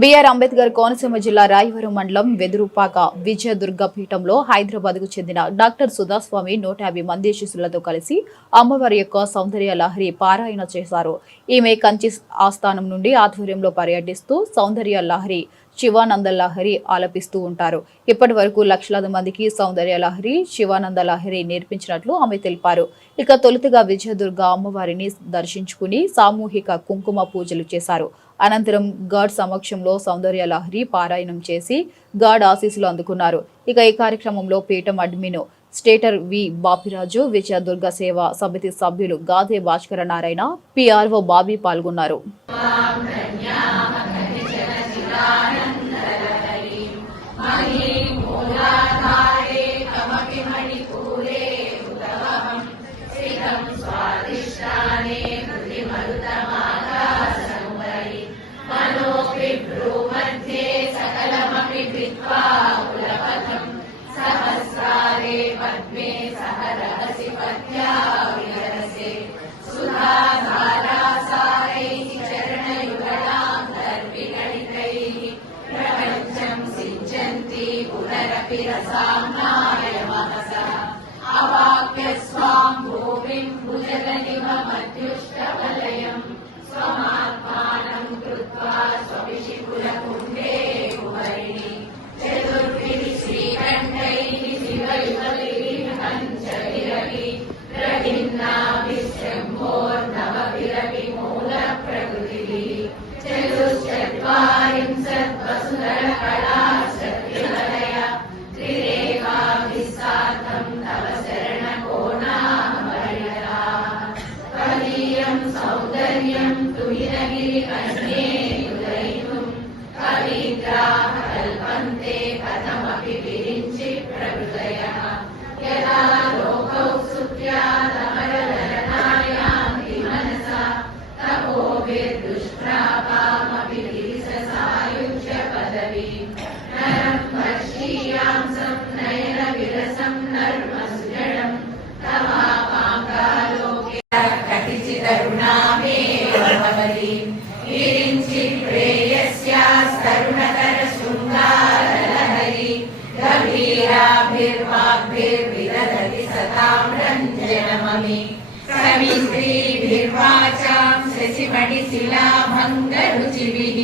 BR Ambedkar Konaseema జిల్లా రాయవరం మండలం వెదురుపాక విజయదుర్గ పీఠంలో హైదరాబాద్ కు చెందిన డాక్టర్ సుధాస్వామి 150 మంది శిష్యులతో కలిసి అమ్మవారి యొక్క సౌందర్య లహరి పారాయణ చేశారు. ఈమె కంచి ఆస్థానం నుండి ఆధ్వర్యంలో పర్యటిస్తూ సౌందర్య లహరి శివానంద లహరి ఆలపిస్తూ ఉంటారు. ఇప్పటి వరకు లక్షలాది మందికి సౌందర్య లహరి శివానంద లహరి నేర్పించినట్లు ఆమె తెలిపారు. ఇక తొలుతగా విజయదుర్గ అమ్మవారిని దర్శించుకుని సామూహిక కుంకుమ పూజలు చేశారు. అనంతరం గాడ్ సమక్షంలో సౌందర్య లహరి పారాయణం చేసి గాడ్ ఆశీస్సులు అందుకున్నారు. ఇక ఈ కార్యక్రమంలో పీఠం అడ్మిన్ స్టేటర్ వి బాపిరాజు, విజయదుర్గ సేవా సమితి సభ్యులు గాదే భాస్కర నారాయణ, పిఆర్ఓ బాబీ పాల్గొన్నారు. సవిత్రీభిర్వాచాం శశిమణి శిలాభంగ రుచిభిః